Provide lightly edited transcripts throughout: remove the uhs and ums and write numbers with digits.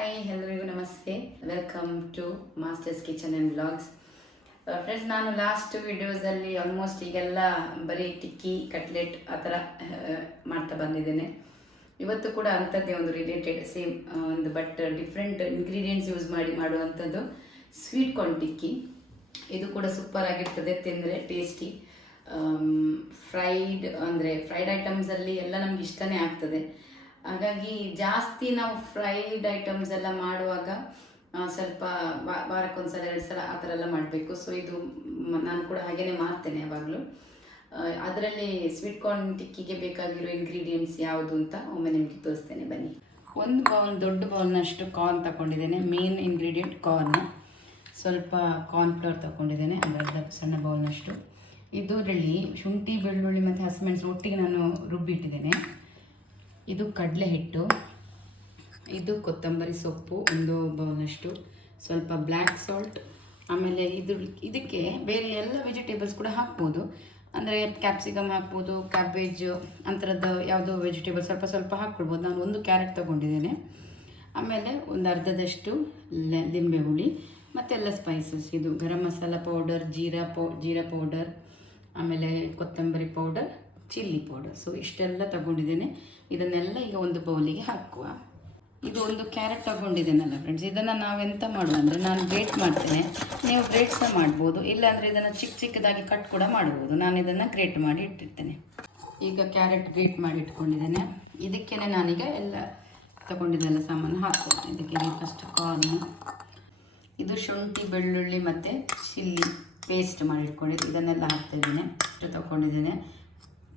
Hi ಎಲ್ಲರಿಗೂ ನಮಸ್ತೆ. Welcome to Masters Kitchen and Vlogs. Friends, ನಾನು ಲಾಸ್ಟ್ ವಿಡಿಯೋಸಲ್ಲಿ ಆಲ್ಮೋಸ್ಟ್ ಈಗೆಲ್ಲ ಬರೀ ಟಿಕ್ಕಿ ಕಟ್ಲೆಟ್ ಆ ಥರ ಮಾಡ್ತಾ ಬಂದಿದ್ದೇನೆ. ಇವತ್ತು ಕೂಡ ಅಂಥದ್ದೇ ಒಂದು ರಿಲೇಟೆಡ್ ಸೇಮ್ ಒಂದು ಬಟ್ ಡಿಫ್ರೆಂಟ್ ಇಂಗ್ರೀಡಿಯೆಂಟ್ಸ್ ಯೂಸ್ ಮಾಡಿ ಮಾಡುವಂಥದ್ದು ಸ್ವೀಟ್ ಕಾರ್ನ್ ಟಿಕ್ಕಿ. ಇದು ಕೂಡ ಸೂಪರ್ ಆಗಿರ್ತದೆ, ತಿಂದರೆ ಟೇಸ್ಟಿ. ಫ್ರೈಡ್ ಐಟಮ್ಸಲ್ಲಿ ಎಲ್ಲ ನಮ್ಗೆ ಇಷ್ಟನೇ ಆಗ್ತದೆ. ಹಾಗಾಗಿ ಜಾಸ್ತಿ ನಾವು ಫ್ರೈಡ್ ಐಟಮ್ಸ್ ಎಲ್ಲ ಮಾಡುವಾಗ ಸ್ವಲ್ಪ ವಾರಕ್ಕೊಂದ್ಸಲ 2 ಸಲ ಆ ಥರ ಎಲ್ಲ ಮಾಡಬೇಕು. ಸೊ ಇದು ನಾನು ಕೂಡ ಹಾಗೇ ಮಾಡ್ತೇನೆ ಯಾವಾಗಲೂ. ಅದರಲ್ಲಿ ಸ್ವೀಟ್ ಕಾರ್ನ್ ಟಿಕ್ಕಿಗೆ ಬೇಕಾಗಿರೋ ಇಂಗ್ರೀಡಿಯೆಂಟ್ಸ್ ಯಾವುದು ಅಂತ ಒಮ್ಮೆ ನಿಮಗೆ ತೋರಿಸ್ತೇನೆ, ಬನ್ನಿ. ದೊಡ್ಡ ಬೌಲ್ನಷ್ಟು ಕಾರ್ನ್ ತಗೊಂಡಿದ್ದೇನೆ. Main ingredient corn. ಸ್ವಲ್ಪ ಕಾರ್ನ್ಫ್ಲವರ್ ತಗೊಂಡಿದ್ದೇನೆ, ಅರ್ಧ ಸಣ್ಣ ಬೌಲ್ನಷ್ಟು. ಇದರಲ್ಲಿ ಶುಂಠಿ, ಬೆಳ್ಳುಳ್ಳಿ ಮತ್ತು ಹಸಿಮೆಣಸು ಒಟ್ಟಿಗೆ ನಾನು ರುಬ್ಬಿಟ್ಟಿದ್ದೇನೆ. ಇದು ಕಡಲೆ ಹಿಟ್ಟು, ಇದು ಕೊತ್ತಂಬರಿ ಸೊಪ್ಪು 1 ಬೌಲ್ನಷ್ಟು, ಸ್ವಲ್ಪ ಬ್ಲ್ಯಾಕ್ ಸಾಲ್ಟ್. ಆಮೇಲೆ ಇದಕ್ಕೆ ಬೇರೆ ಎಲ್ಲ ವೆಜಿಟೇಬಲ್ಸ್ ಕೂಡ ಹಾಕ್ಬೋದು. ಅಂದರೆ ಕ್ಯಾಪ್ಸಿಕಮ್ ಹಾಕ್ಬೋದು, ಕ್ಯಾಬೇಜು ಅಂಥರದ್ದು ಯಾವುದೋ ವೆಜಿಟೇಬಲ್ ಸ್ವಲ್ಪ ಹಾಕ್ಕೊಳ್ಬೋದು. ನಾನು 1 ಕ್ಯಾರೆಟ್ ತೊಗೊಂಡಿದ್ದೇನೆ. ಆಮೇಲೆ ಒಂದು ಅರ್ಧದಷ್ಟು ಲಿಂಬೆ ಹುಳಿ ಮತ್ತೆಲ್ಲ ಸ್ಪೈಸಸ್. ಇದು ಗರಂ ಮಸಾಲ ಪೌಡರ್, ಜೀರಾ ಪೌಡರ್, ಆಮೇಲೆ ಕೊತ್ತಂಬರಿ ಪೌಡರ್, ಚಿಲ್ಲಿ ಪೌಡರ್. ಸೊ ಇಷ್ಟೆಲ್ಲ ತಗೊಂಡಿದ್ದೇನೆ. ಇದನ್ನೆಲ್ಲ ಈಗ ಒಂದು ಬೌಲಿಗೆ ಹಾಕುವ. ಇದು 1 ಕ್ಯಾರೆಟ್ ತಗೊಂಡಿದ್ದೇನಲ್ಲ ಫ್ರೆಂಡ್ಸ್, ಇದನ್ನು ನಾವೆಂತ ಮಾಡುವ ಅಂದರೆ, ನಾನು ಗ್ರೇಟ್ ಮಾಡ್ತೇನೆ, ನೀವು ಗ್ರೇಟ್ ಸಹ ಮಾಡ್ಬೋದು. ಇಲ್ಲಾಂದರೆ ಇದನ್ನು ಚಿಕ್ಕದಾಗಿ ಕಟ್ ಕೂಡ ಮಾಡ್ಬೋದು. ನಾನು ಇದನ್ನು ಗ್ರೇಟ್ ಮಾಡಿ ಇಟ್ಟಿರ್ತೇನೆ. ಈಗ ಕ್ಯಾರೆಟ್ ಗ್ರೇಟ್ ಮಾಡಿ ಇಟ್ಕೊಂಡಿದ್ದೇನೆ. ಇದಕ್ಕೇ ನಾನೀಗ ಎಲ್ಲ ತಗೊಂಡಿದ್ದೆಲ್ಲ ಸಾಮಾನು ಹಾಕ್ಬೋದು. ಇದಕ್ಕೆ ಫಸ್ಟ್ ಕಾರ್ನ್, ಇದು ಶುಂಠಿ, ಬೆಳ್ಳುಳ್ಳಿ ಮತ್ತು ಚಿಲ್ಲಿ ಪೇಸ್ಟ್ ಮಾಡಿ ಇಟ್ಕೊಂಡಿದ್ದು, ಇದನ್ನೆಲ್ಲ ಹಾಕ್ತಾಯಿದ್ದೇನೆ. ಇಷ್ಟು ತಗೊಂಡಿದ್ದೇನೆ.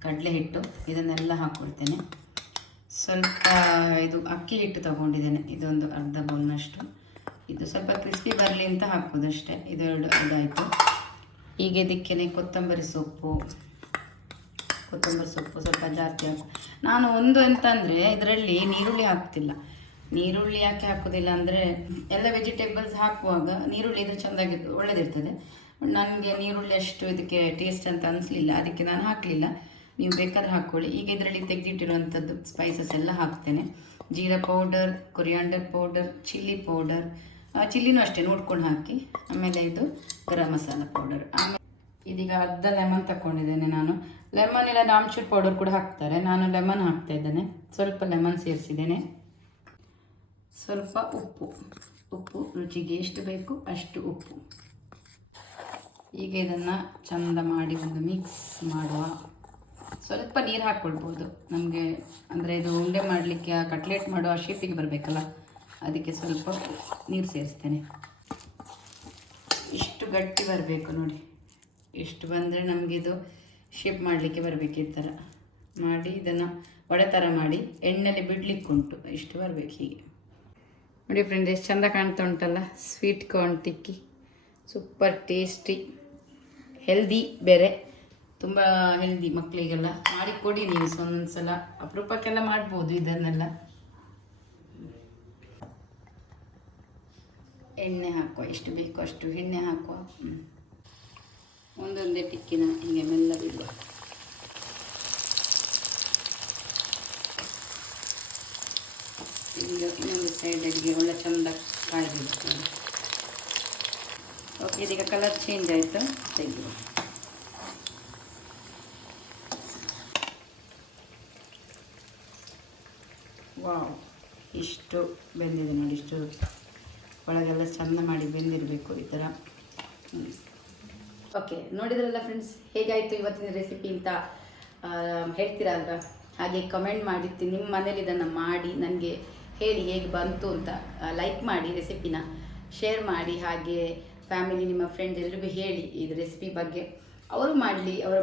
ಕಡಲೆ ಹಿಟ್ಟು, ಇದನ್ನೆಲ್ಲ ಹಾಕ್ಕೊಳ್ತೇನೆ. ಸ್ವಲ್ಪ ಇದು ಅಕ್ಕಿ ಹಿಟ್ಟು ತಗೊಂಡಿದ್ದೇನೆ, ಇದೊಂದು ಅರ್ಧ ಬೌಲ್ನಷ್ಟು. ಇದು ಸ್ವಲ್ಪ ಕ್ರಿಸ್ಪಿ ಬರಲಿ ಅಂತ ಹಾಕೋದು ಅಷ್ಟೇ. ಇದೆರಡು ಇದಾಯಿತು. ಈಗ ಇದಕ್ಕೇ ಕೊತ್ತಂಬರಿ ಸೊಪ್ಪು ಸ್ವಲ್ಪ ಜಾಸ್ತಿ ಹಾಕು. ನಾನು ಎಂತಂದರೆ ಇದರಲ್ಲಿ ನೀರುಳ್ಳಿ ಹಾಕ್ತಿಲ್ಲ. ನೀರುಳ್ಳಿ ಯಾಕೆ ಹಾಕೋದಿಲ್ಲ ಅಂದರೆ, ಎಲ್ಲ ವೆಜಿಟೇಬಲ್ಸ್ ಹಾಕುವಾಗ ನೀರುಳ್ಳಿ ಇದ್ರೆ ಚೆಂದಾಗಿ ಒಳ್ಳೆದಿರ್ತದೆ. ನನಗೆ ನೀರುಳ್ಳಿ ಅಷ್ಟು ಇದಕ್ಕೆ ಟೇಸ್ಟ್ ಅಂತ ಅನಿಸ್ಲಿಲ್ಲ, ಅದಕ್ಕೆ ನಾನು ಹಾಕಲಿಲ್ಲ. ನೀವು ಬೇಕಾದ್ರೆ ಹಾಕ್ಕೊಳ್ಳಿ. ಈಗ ಇದರಲ್ಲಿ ತೆಗೆದಿಟ್ಟಿರುವಂಥದ್ದು ಸ್ಪೈಸಸ್ ಎಲ್ಲ ಹಾಕ್ತೇನೆ. ಜೀರಾ powder, coriander powder, chilli powder, ಚಿಲ್ಲಿನೂ ಅಷ್ಟೇ ನೋಡ್ಕೊಂಡು ಹಾಕಿ. ಆಮೇಲೆ ಇದು ಗರಂ ಮಸಾಲ ಪೌಡರ್. ಆಮೇಲೆ ಇದೀಗ ಅರ್ಧ ಲೆಮನ್ ತಗೊಂಡಿದ್ದೇನೆ ನಾನು. ಲೆಮನ್ ಇಲ್ಲ ಆಮ್ಚೂರ್ ಪೌಡರ್ ಕೂಡ ಹಾಕ್ತಾರೆ, ನಾನು ಲೆಮನ್ ಹಾಕ್ತಾ ಇದ್ದೇನೆ. ಸ್ವಲ್ಪ ಲೆಮನ್ ಸೇರಿಸಿದ್ದೇನೆ. ಸ್ವಲ್ಪ ಉಪ್ಪು ರುಚಿಗೆ ಎಷ್ಟು ಬೇಕು ಅಷ್ಟು ಉಪ್ಪು. ಈಗ ಇದನ್ನು ಚಂದ ಮಾಡಿ ಒಂದು ಮಿಕ್ಸ್ ಮಾಡುವ. ಸ್ವಲ್ಪ ನೀರು ಹಾಕ್ಕೊಳ್ಬೋದು ನಮಗೆ, ಅಂದರೆ ಇದು ಉಂಡೆ ಮಾಡಲಿಕ್ಕೆ, ಕಟ್ಲೆಟ್ ಮಾಡುವ ಶೇಪಿಗೆ ಬರಬೇಕಲ್ಲ, ಅದಕ್ಕೆ ಸ್ವಲ್ಪ ನೀರು ಸೇರಿಸ್ತೇನೆ. ಇಷ್ಟು ಗಟ್ಟಿ ಬರಬೇಕು ನೋಡಿ. ಇಷ್ಟು ಬಂದರೆ ನಮಗೆ ಇದು ಶೇಪ್ ಮಾಡಲಿಕ್ಕೆ ಬರಬೇಕು. ಈ ಥರ ಮಾಡಿ ಇದನ್ನು ವಡೆ ಥರ ಮಾಡಿ ಎಣ್ಣೆಯಲ್ಲಿ ಬಿಡಲಿಕ್ಕುಂಟು. ಇಷ್ಟು ಬರಬೇಕು ಹೀಗೆ. ನೋಡಿ ಫ್ರೆಂಡ್, ಎಷ್ಟು ಚೆಂದ ಕಾಣ್ತಾ ಉಂಟಲ್ಲ ಸ್ವೀಟ್ ಕಾರ್ನ್ ಟಿಕ್ಕಿ. ಸೂಪರ್ ಟೇಸ್ಟಿ, ಹೆಲ್ದಿ, ಬೇರೆ ತುಂಬ ಹೆಲ್ದಿ. ಮಕ್ಕಳಿಗೆಲ್ಲ ಮಾಡಿಕೊಡಿ ನೀವು ಒಂದೊಂದ್ಸಲ, ಅಪರೂಪಕ್ಕೆಲ್ಲ ಮಾಡ್ಬೋದು ಇದನ್ನೆಲ್ಲ. ಎಣ್ಣೆ ಹಾಕುವ, ಎಷ್ಟು ಬೇಕೋ ಅಷ್ಟು ಎಣ್ಣೆ ಹಾಕುವ. ಒಂದೊಂದೇ ಟಿಕ್ಕಿನ ಹೀಗೆ ಮೆಲ್ಲ ಬಿಡುವ. ಈಗ ಇನ್ನೊಂದು ಸೈಡಿಗೆ ಒಳ್ಳೆ ಚೆಂದ ಕಾಯ್ದಿರ್ತದೆ. ಓಕೆ, ಇದೀಗ ಕಲರ್ ಚೇಂಜ್ ಆಯಿತು, ತೆಗೆಯುವ. ವಾವ್, ಇಷ್ಟು ಬೆಂದಿದೆ ನೋಡಿ. ಇಷ್ಟು ಒಳಗೆಲ್ಲ ಚೆಂದ ಮಾಡಿ ಬೆಂದಿರಬೇಕು ಈ ಥರ. ಓಕೆ, ನೋಡಿದ್ರಲ್ಲ ಫ್ರೆಂಡ್ಸ್, ಹೇಗಾಯಿತು ಇವತ್ತಿನ ರೆಸಿಪಿ ಅಂತ ಹೇಳ್ತೀರಾ ಅಲ್ವಾ? ಹಾಗೆ ಕಮೆಂಟ್ ಮಾಡಿ ನಿಮ್ಮ ಮನೇಲಿ ಇದನ್ನು ಮಾಡಿ ನನಗೆ ಹೇಳಿ ಹೇಗೆ ಬಂತು ಅಂತ. ಲೈಕ್ ಮಾಡಿ, ರೆಸಿಪಿನ ಶೇರ್ ಮಾಡಿ. ಹಾಗೆ ಫ್ಯಾಮಿಲಿ, ನಿಮ್ಮ ಫ್ರೆಂಡ್ಸ್ ಎಲ್ರಿಗೂ ಹೇಳಿ ಇದು ರೆಸಿಪಿ ಬಗ್ಗೆ. ಅವರು ಮಾಡಲಿ, ಅವ್ರ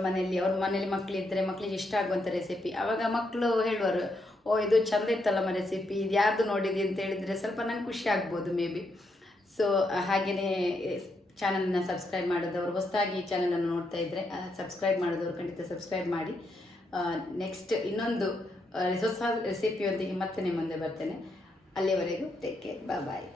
ಮನೇಲಿ ಮಕ್ಕಳಿದ್ದರೆ ಮಕ್ಕಳಿಗೆ ಇಷ್ಟ ಆಗುವಂಥ ರೆಸಿಪಿ. ಆವಾಗ ಮಕ್ಕಳು ಹೇಳುವರು, ಓ ಇದು ಚೆಂದ ಇತ್ತಲ್ಲಮ್ಮ ರೆಸಿಪಿ, ಇದು ಯಾರ್ದು ನೋಡಿದೆ ಅಂತ ಹೇಳಿದರೆ ಸ್ವಲ್ಪ ನಂಗೆ ಖುಷಿ ಆಗ್ಬೋದು ಮೇ ಬಿ. ಸೊ ಹಾಗೆಯೇ ಚಾನಲನ್ನು ಸಬ್ಸ್ಕ್ರೈಬ್ ಮಾಡೋದವರು, ಹೊಸದಾಗಿ ಈ ಚಾನಲನ್ನು ನೋಡ್ತಾ ಇದ್ದರೆ ಸಬ್ಸ್ಕ್ರೈಬ್ ಮಾಡೋದವರು ಖಂಡಿತ ಸಬ್ಸ್ಕ್ರೈಬ್ ಮಾಡಿ. ನೆಕ್ಸ್ಟ್ ಇನ್ನೊಂದು ಹೊಸ ರೆಸಿಪಿಯೊಂದಿಗೆ ಮತ್ತೆ ನಿಮ್ಮ ಮುಂದೆ ಬರ್ತೇನೆ. ಅಲ್ಲಿಯವರೆಗೂ ಟೇಕ್ ಕೇರ್, ಬಾಯ್.